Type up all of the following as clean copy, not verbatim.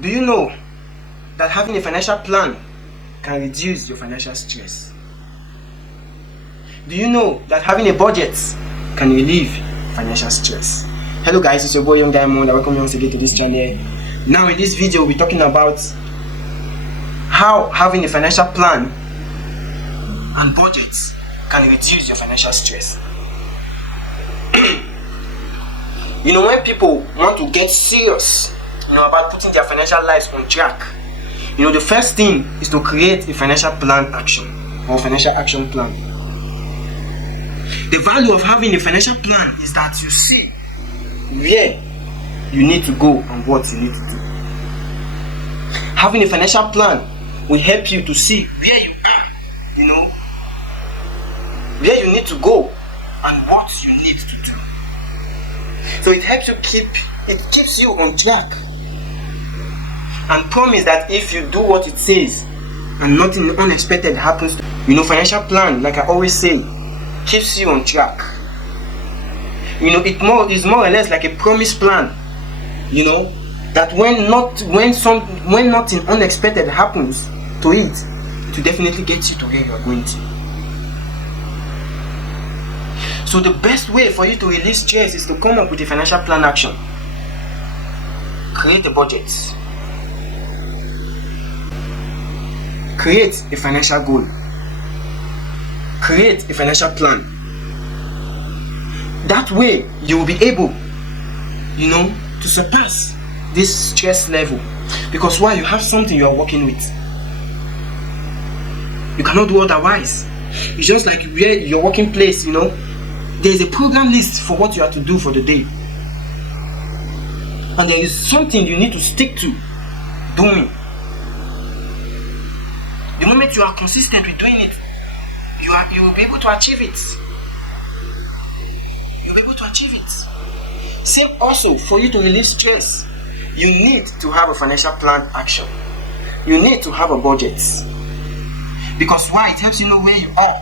Do you know that having a financial plan can reduce your financial stress? Do you know that having a budget can relieve financial stress? Hello guys, it's your boy Young Diamond. I welcome you once again to this channel. Now in this video we'll be talking about how having a financial plan and budget can reduce your financial stress. You know, when people want to get serious, about putting their financial lives on track, the first thing is to create a financial plan action or financial action plan. The value of having a financial plan is that you see where you need to go and what you need to do. Having a financial plan will help you to see where you are, where you need to go and what you need to do. So it helps you keeps you on track, and promise that if you do what it says and nothing unexpected happens, financial plan, like I always say, keeps you on track. It is more or less like a promise plan, that when nothing unexpected happens to it will definitely get you to where you are going to. So the best way for you to release stress is to come up with a financial plan action. Create a budget. Create a financial goal. Create a financial plan. That way you will be able, to surpass this stress level. Because why? You have something you are working with. You cannot do otherwise. It's just like your working place, there is a program list for what you have to do for the day. And there is something you need to stick to doing. The moment you are consistent with doing it, you will be able to achieve it. You'll be able to achieve it. Same also, for you to release stress, you need to have a financial plan action. You need to have a budget. Because why? It helps you know where you are.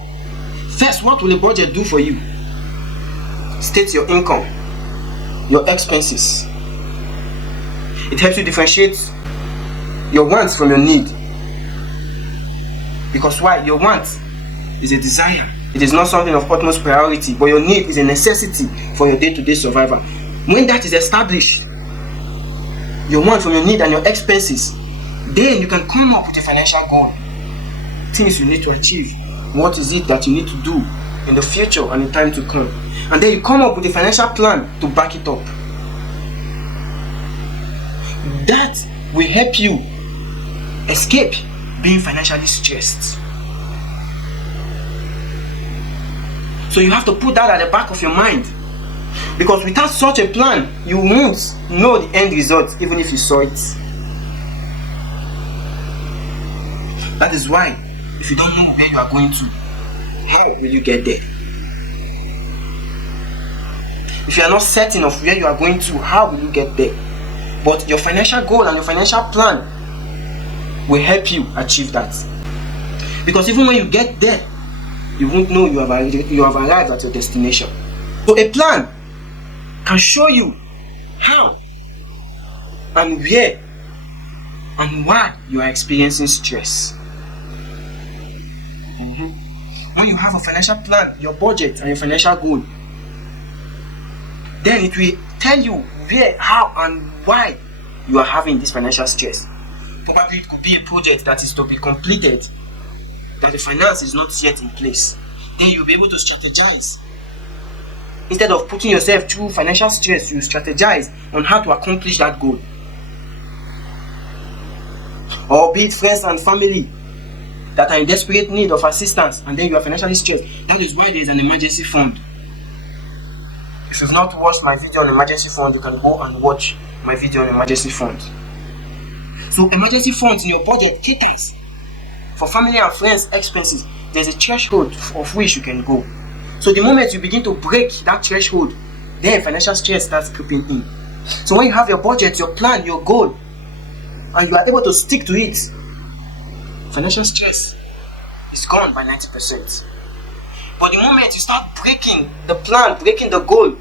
First, what will a budget do for you? State your income, your expenses. It helps you differentiate your wants from your need. Because why? Your want is a desire. It is not something of utmost priority, but your need is a necessity for your day-to-day survival. When that is established, your want from your need and your expenses, then you can come up with a financial goal. Things you need to achieve. What is it that you need to do in the future and in time to come? And then you come up with a financial plan to back it up. That will help you escape being financially stressed. So you have to put that at the back of your mind. Because without such a plan, you won't know the end result even if you saw it. That is why, if you don't know where you are going to, how will you get there? If you are not certain of where you are going to, how will you get there? But your financial goal and your financial plan will help you achieve that. Because even when you get there, you won't know you have arrived at your destination. So a plan can show you how and where and why you are experiencing stress. When you have a financial plan, your budget and your financial goal, then it will tell you where, how and why you are having this financial stress. Probably it could be a project that is to be completed, that the finance is not yet in place. Then you'll be able to strategize. Instead of putting yourself through financial stress, you strategize on how to accomplish that goal. Or be it friends and family that are in desperate need of assistance, and then you are financially stressed. That is why there is an emergency fund. If you've not watched my video on emergency fund, you can go and watch my video on emergency fund. So emergency funds in your budget caters for family and friends expenses. There's a threshold of which you can go. So the moment you begin to break that threshold, then financial stress starts creeping in. So when you have your budget, your plan, your goal, and you are able to stick to it, financial stress is gone by 90%. But the moment you start breaking the plan, breaking the goal,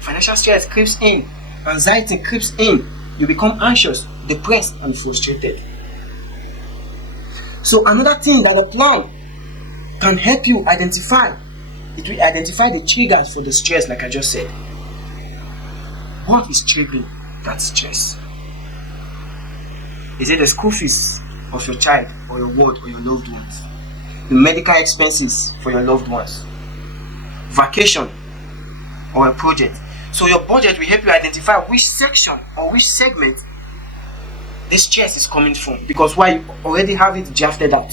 financial stress creeps in, anxiety creeps in, you become anxious, depressed, and frustrated. So another thing that a plan can help you identify, it will identify the triggers for the stress, like I just said. What is triggering that stress? Is it the school fees of your child or your ward or your loved ones? The medical expenses for your loved ones? Vacation or a project? So your budget will help you identify which section or which segment this stress is coming from, because why, you already have it drafted out.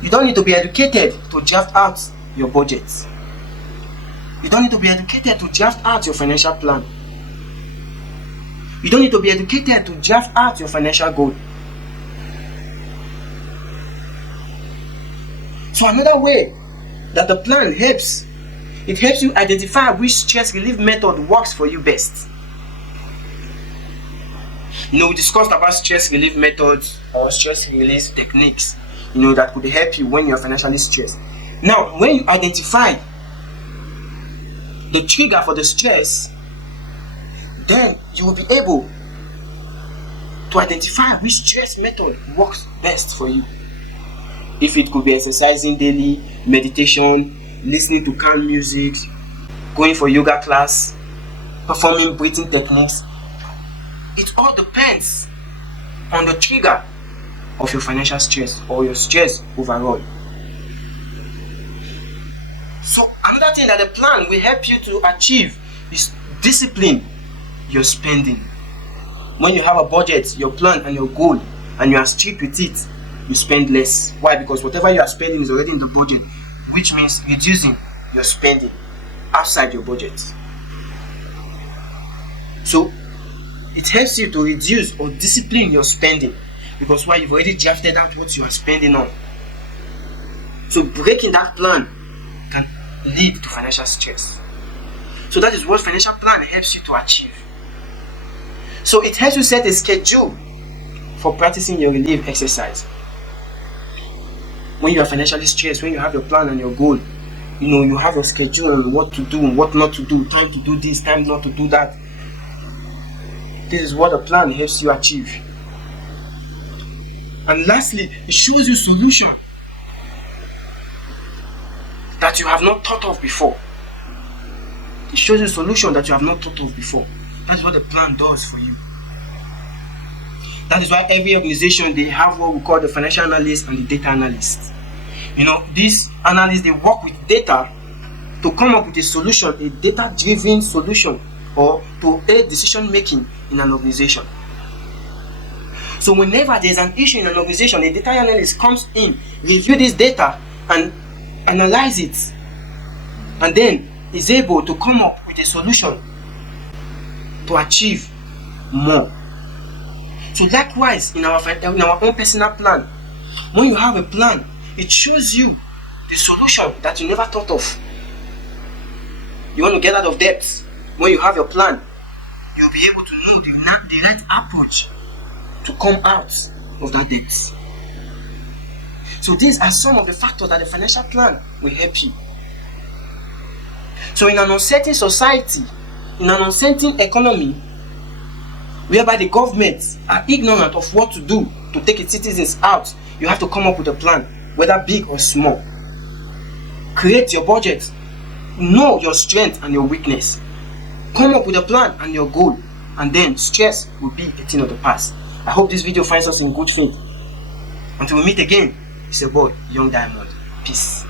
You don't need to be educated to draft out your budget. You don't need to be educated to draft out your financial plan. You don't need to be educated to draft out your financial goal. So another way that the plan helps, it helps you identify which stress relief method works for you best. We discussed about stress relief methods or stress release techniques, that could help you when you're financially stressed. Now, when you identify the trigger for the stress, then you will be able to identify which stress method works best for you. If it could be exercising daily, meditation, listening to calm music, going for yoga class, performing breathing techniques, it all depends on the trigger of your financial stress or your stress overall. So another thing that the plan will help you to achieve is discipline your spending. When you have a budget, your plan and your goal, and you are strict with it, you spend less. Why? Because whatever you are spending is already in the budget, which means reducing your spending outside your budget. So it helps you to reduce or discipline your spending, because why, you've already drafted out what you are spending on. So breaking that plan can lead to financial stress. So that is what financial plan helps you to achieve. So it helps you set a schedule for practicing your relief exercise. When you are financially stressed, when you have your plan and your goal, you have your schedule on what to do and what not to do, time to do this, time not to do that. This is what a plan helps you achieve. And lastly, it shows you solution that you have not thought of before. It shows you solution that you have not thought of before. That's what the plan does for you. That is why every organization, they have what we call the financial analyst and the data analyst. These analysts, they work with data to come up with a solution, a data-driven solution, or to aid decision making in an organization. So whenever there's an issue in an organization, a data analyst comes in, review this data and analyze it, and then is able to come up with a solution to achieve more. So likewise, in our own personal plan, when you have a plan, it shows you the solution that you never thought of. You want to get out of debt. When you have your plan, you'll be able to know the right approach to come out of that debt. So these are some of the factors that the financial plan will help you. So in an uncertain society, in an uncertain economy, whereby the government are ignorant of what to do to take its citizens out, you have to come up with a plan, whether big or small. Create your budget. Know your strength and your weakness. Come up with a plan and your goal, and then stress will be a thing of the past. I hope this video finds us in good faith. Until we meet again, it's your boy, Young Diamond. Peace.